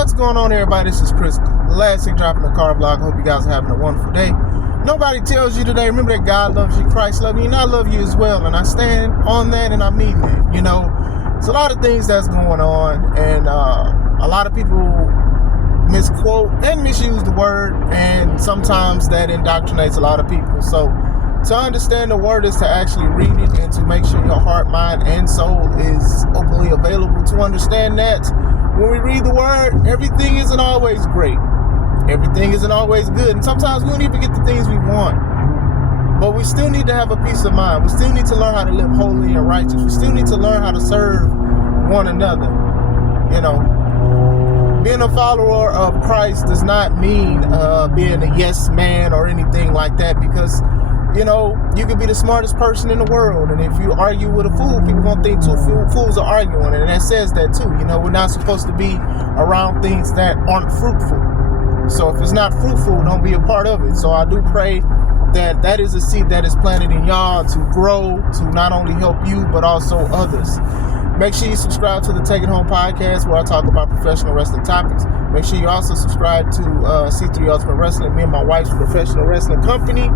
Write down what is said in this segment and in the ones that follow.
What's going on, everybody? This is Chris, the last thing dropping the car vlog. I hope you guys are having a wonderful day. Nobody tells you today, remember that God loves you, Christ loves you, and I love you as well. And I stand on that and I mean that. You know, it's a lot of things that's going on, and a lot of people misquote and misuse the word, and sometimes that indoctrinates a lot of people. So to understand the word is to actually read it and to make sure your heart, mind, and soul is openly available to understand that when we read the word, everything isn't always great. Everything isn't always good. And sometimes we don't even get the things we want. But we still need to have a peace of mind. We still need to learn how to live holy and righteous. We still need to learn how to serve one another. You know, being a follower of Christ does not mean being a yes man or anything like that, because you know, you could be the smartest person in the world, and if you argue with a fool, people gonna think two fools are arguing, and that says that too. You know, we're not supposed to be around things that aren't fruitful. So if it's not fruitful, don't be a part of it. So I do pray that that is a seed that is planted in y'all to grow, to not only help you, but also others. Make sure you subscribe to the Take It Home podcast, where I talk about professional wrestling topics. Make sure you also subscribe to C3 Ultimate Wrestling, me and my wife's professional wrestling company.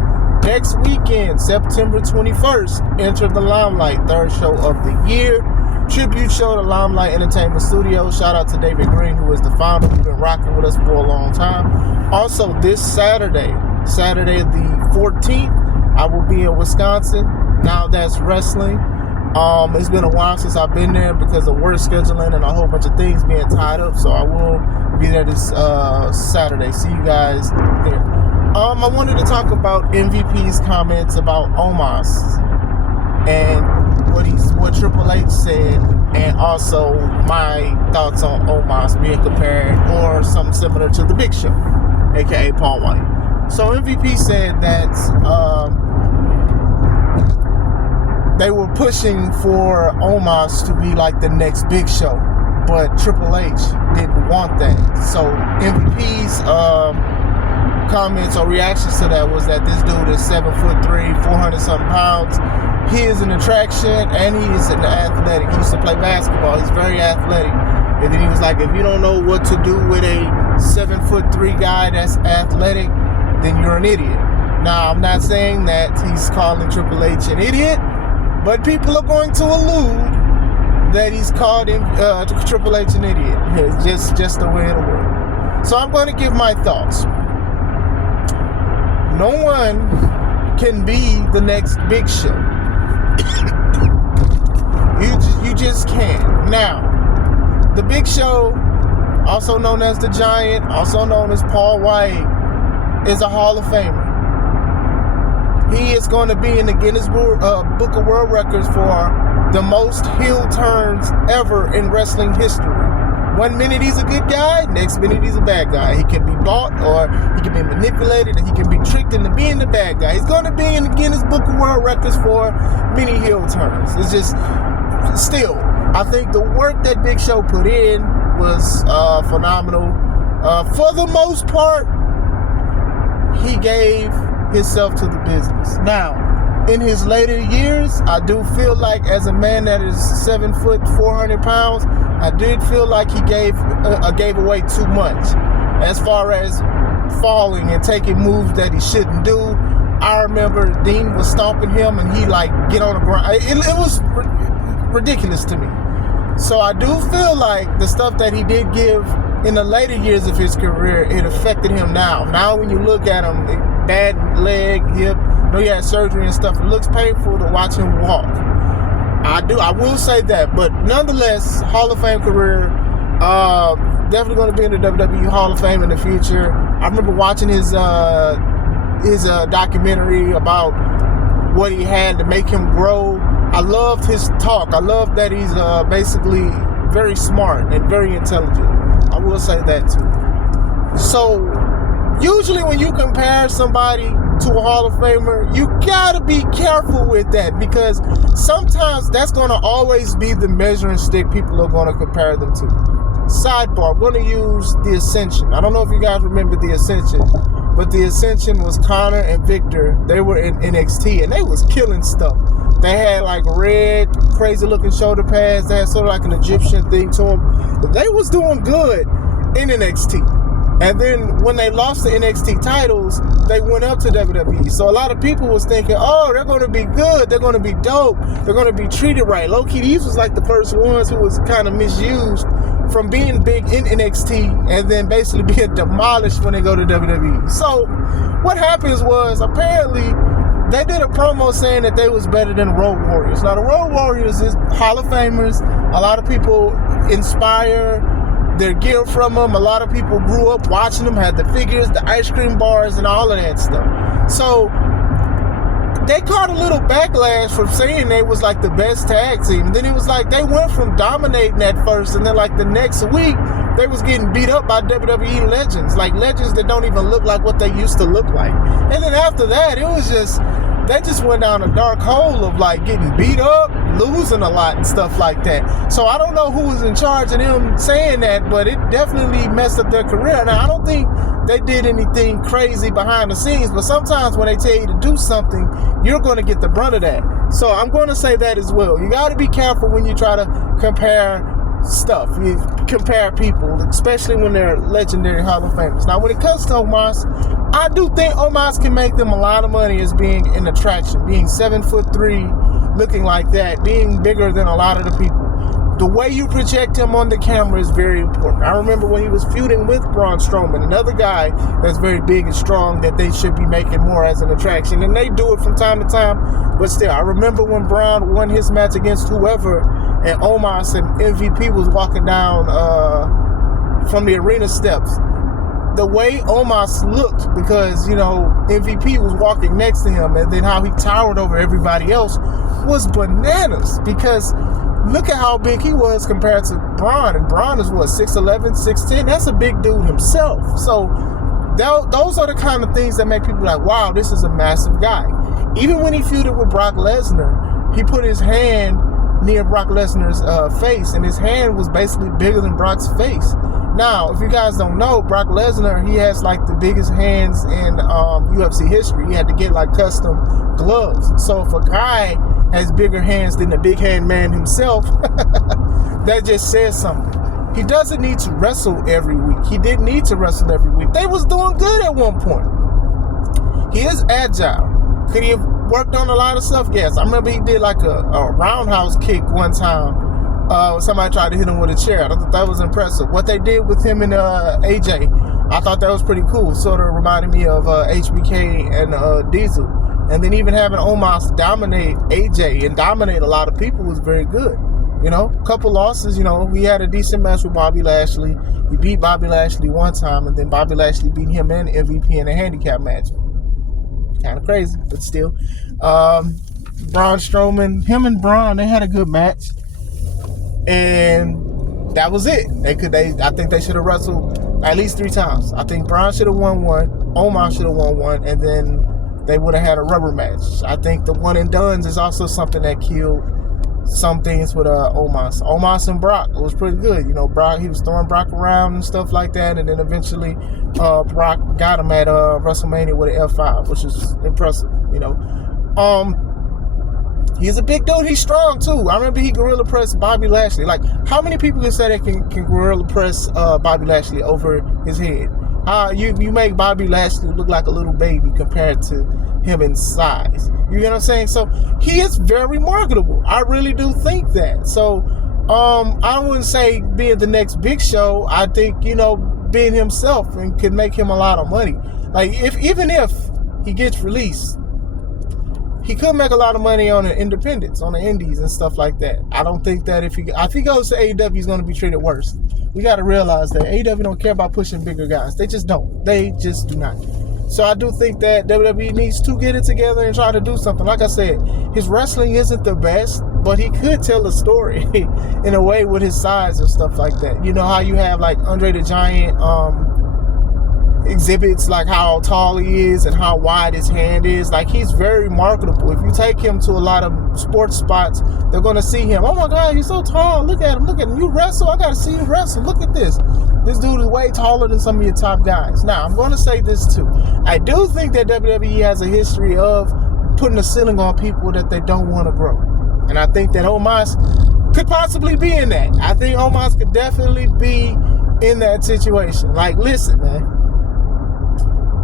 Next weekend, September 21st, Enter the Limelight, third show of the year. Tribute show to Limelight Entertainment Studios. Shout out to David Green, who is the founder, who's been rocking with us for a long time. Also, this Saturday the 14th, I will be in Wisconsin. Now that's wrestling. It's been a while since I've been there because of work scheduling and a whole bunch of things being tied up. So I will be there this Saturday. See you guys there. I wanted to talk about MVP's comments about Omos and what Triple H said, and also my thoughts on Omos being compared or something similar to the Big Show, aka Paul White. So MVP said that they were pushing for Omos to be like the next Big Show, but Triple H didn't want that. So MVP's comments or reactions to that was that this dude is 7'3", 400 something pounds. He is an attraction and he is an athletic. He used to play basketball. He's very athletic. And then he was like, if you don't know what to do with a 7'3" guy that's athletic, then you're an idiot. Now, I'm not saying that he's calling Triple H an idiot, but people are going to allude that he's called him Triple H an idiot. It's just the way it'll work. So I'm going to give my thoughts. No one can be the next Big Show. You just can't. Now, the Big Show, also known as the Giant, also known as Paul White, is a Hall of Famer. He is going to be in the Guinness Book of World Records for the most heel turns ever in wrestling history. 1 minute he's a good guy, next minute he's a bad guy. He can be bought or he can be manipulated, and he can be tricked into being the bad guy. He's going to be in the Guinness Book of World Records for many heel turns. It's just, still, I think the work that Big Show put in was phenomenal. For the most part, he gave himself to the business. Now, in his later years, I do feel like, as a man that is 7 foot, 400 pounds, I did feel like he gave away too much as far as falling and taking moves that he shouldn't do. I remember Dean was stomping him and he get on the ground. It was ridiculous to me. So I do feel like the stuff that he did give in the later years of his career, it affected him now. Now when you look at him, bad leg, hip, he had surgery and stuff, it looks painful to watch him walk. I will say that, but nonetheless, Hall of Fame career, definitely going to be in the WWE Hall of Fame in the future. I remember watching his documentary about what he had to make him grow. I loved his talk. I love that he's basically very smart and very intelligent. I will say that too. So usually when you compare somebody to a Hall of Famer, you gotta be careful with that, because sometimes that's gonna always be the measuring stick people are gonna compare them to. Sidebar, we're gonna use The Ascension. I don't know if you guys remember The Ascension, but The Ascension was Connor and Victor. They were in NXT and they was killing stuff. They had red, crazy looking shoulder pads. They had sort of like an Egyptian thing to them. They was doing good. in NXT. And then when they lost the NXT titles, they went up to WWE. So a lot of people was thinking, oh, they're going to be good. They're going to be dope. They're going to be treated right. Low-key, these was like the first ones who was kind of misused from being big in NXT and then basically being demolished when they go to WWE. So what happens was, apparently, they did a promo saying that they was better than the Road Warriors. Now, the Road Warriors is Hall of Famers. A lot of people inspire their gear from them. A lot of people grew up watching them, had the figures, the ice cream bars, and all of that stuff. So they caught a little backlash from saying they was like the best tag team. Then it was like they went from dominating at first, and then like the next week they was getting beat up by WWE legends, like legends that don't even look like what they used to look like. And then after that, it was just, they just went down a dark hole of like getting beat up, losing a lot and stuff like that. So I don't know who was in charge of them saying that, but it definitely messed up their career. Now, I don't think they did anything crazy behind the scenes, but sometimes when they tell you to do something, you're going to get the brunt of that. So I'm going to say that as well. You got to be careful when you try to compare stuff. You compare people, especially when they're legendary Hall of Famers. Now, when it comes to Omos, I do think Omos can make them a lot of money as being an attraction, being 7'3", looking like that, being bigger than a lot of the people. The way you project him on the camera is very important. I remember when he was feuding with Braun Strowman, another guy that's very big and strong that they should be making more as an attraction. And they do it from time to time, but still, I remember when Braun won his match against whoever, and Omos and MVP was walking down from the arena steps. The way Omos looked, because, you know, MVP was walking next to him, and then how he towered over everybody else was bananas, because look at how big he was compared to Braun. And Braun is what, 6'11", 6'10"? That's a big dude himself. So those are the kind of things that make people like, wow, this is a massive guy. Even when he feuded with Brock Lesnar, he put his hand near Brock Lesnar's face, and his hand was basically bigger than Brock's face. Now, if you guys don't know, Brock Lesnar, he has like the biggest hands in UFC history. He had to get like custom gloves. So if a guy has bigger hands than the big hand man himself, that just says something. He doesn't need to wrestle every week. He didn't need to wrestle every week. They was doing good at one point. He is agile. Could he have worked on a lot of stuff? Yes. I remember he did like a roundhouse kick one time. Somebody tried to hit him with a chair. I thought that was impressive. What they did with him and AJ, I thought that was pretty cool. Sort of reminded me of HBK and Diesel. And then even having Omos dominate AJ and dominate a lot of people was very good. You know, a couple losses. You know, he had a decent match with Bobby Lashley. He beat Bobby Lashley one time, and then Bobby Lashley beat him and MVP in a handicap match. Kind of crazy, but still. Braun Strowman, him and Braun, they had a good match. And that was it. I think they should have wrestled at least 3 times. I think Braun should have won one, Omos should have won one, and then they would have had a rubber match. I think the one and dones is also something that killed some things with Omos. Omos and Brock, it was pretty good. You know, Brock, he was throwing Brock around and stuff like that, and then eventually Brock got him at WrestleMania with an F5, which is impressive. You know, he's a big dude. He's strong too. I remember he gorilla pressed Bobby Lashley. Like, how many people can say they can gorilla press Bobby Lashley over his head? You make Bobby Lashley look like a little baby compared to him in size. You know what I'm saying? So he is very marketable. I really do think that. So I wouldn't say being the next Big Show. I think, you know, being himself and could make him a lot of money. Like, even if he gets released, he could make a lot of money on the independents, on the indies and stuff like that. I don't think that if he goes to AEW, he's going to be treated worse. We got to realize that AEW don't care about pushing bigger guys. They just don't. They just do not. So I do think that WWE needs to get it together and try to do something. Like I said, his wrestling isn't the best, but he could tell a story in a way with his size and stuff like that. You know how you have like Andre the Giant exhibits like how tall he is and how wide his hand is. Like, he's very marketable. If you take him to a lot of sports spots, they're going to see him. Oh my God, he's so tall. Look at him. Look at him. You wrestle? I got to see you wrestle. Look at this. This dude is way taller than some of your top guys. Now, I'm going to say this too. I do think that WWE has a history of putting a ceiling on people that they don't want to grow. And I think that Omos could possibly be in that. I think Omos could definitely be in that situation. Like, listen, man.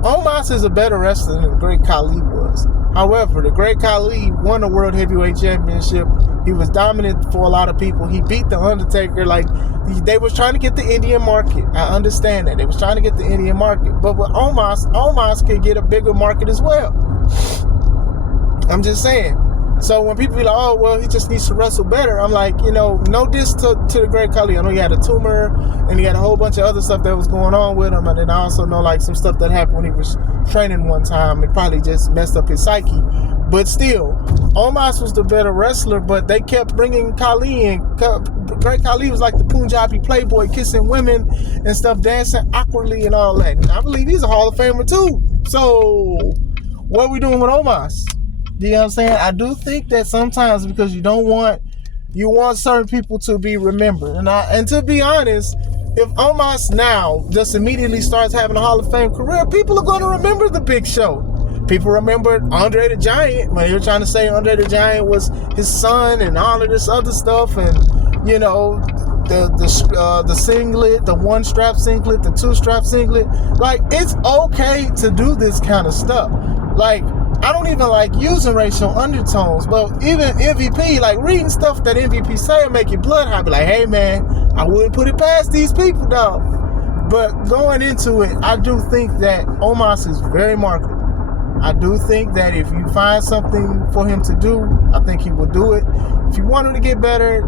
Omos is a better wrestler than the Great Khali was. However, the Great Khali won the World Heavyweight Championship. He was dominant for a lot of people. He beat The Undertaker. Like, they was trying to get the Indian market. I understand that. They was trying to get the Indian market. But with Omos can get a bigger market as well. I'm just saying. So when people be like, oh, well, he just needs to wrestle better, I'm like, no diss to the Great Khali. I know he had a tumor and he had a whole bunch of other stuff that was going on with him. And then I also know like some stuff that happened when he was training one time. It probably just messed up his psyche. But still, Omos was the better wrestler, but they kept bringing Khali in. Great Khali was like the Punjabi playboy, kissing women and stuff, dancing awkwardly and all that. And I believe he's a Hall of Famer too. So what are we doing with Omos? You know what I'm saying? I do think that sometimes because you want certain people to be remembered. And to be honest, if Omos now just immediately starts having a Hall of Fame career, people are going to remember the Big Show. People remember Andre the Giant when you're trying to say Andre the Giant was his son and all of this other stuff, and the singlet, the one strap singlet, the two strap singlet. Like, it's okay to do this kind of stuff. Like, I don't even like using racial undertones, but even MVP, like reading stuff that MVP say will make your blood hot. Be like, hey man, I wouldn't put it past these people, dog. But going into it, I do think that Omos is very marketable. I do think that if you find something for him to do, I think he will do it. If you want him to get better,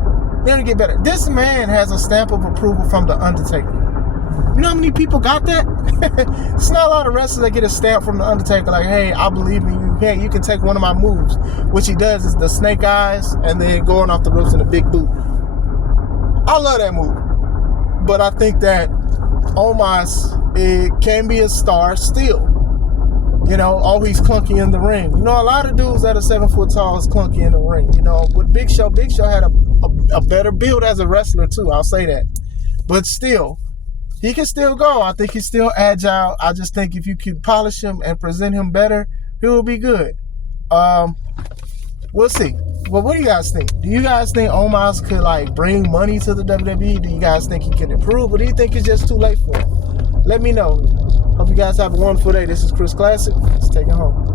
let him get better. This man has a stamp of approval from The Undertaker. You know how many people got that? It's not a lot of wrestlers that get a stamp from The Undertaker like, hey, I believe in you. Hey, you can take one of my moves. Which he does is the snake eyes and then going off the ropes in a big boot. I love that move. But I think that Omos, it can be a star still. He's clunky in the ring. A lot of dudes that are 7 foot tall is clunky in the ring. With Big Show had a better build as a wrestler too. I'll say that. But still, he can still go. I think he's still agile. I just think if you could polish him and present him better, he will be good. We'll see. Well, what do you guys think? Do you guys think Omos could bring money to the WWE? Do you guys think he can improve, or do you think it's just too late for him? Let me know. Hope you guys have a wonderful day. This is Chris Classic. Let's take it home.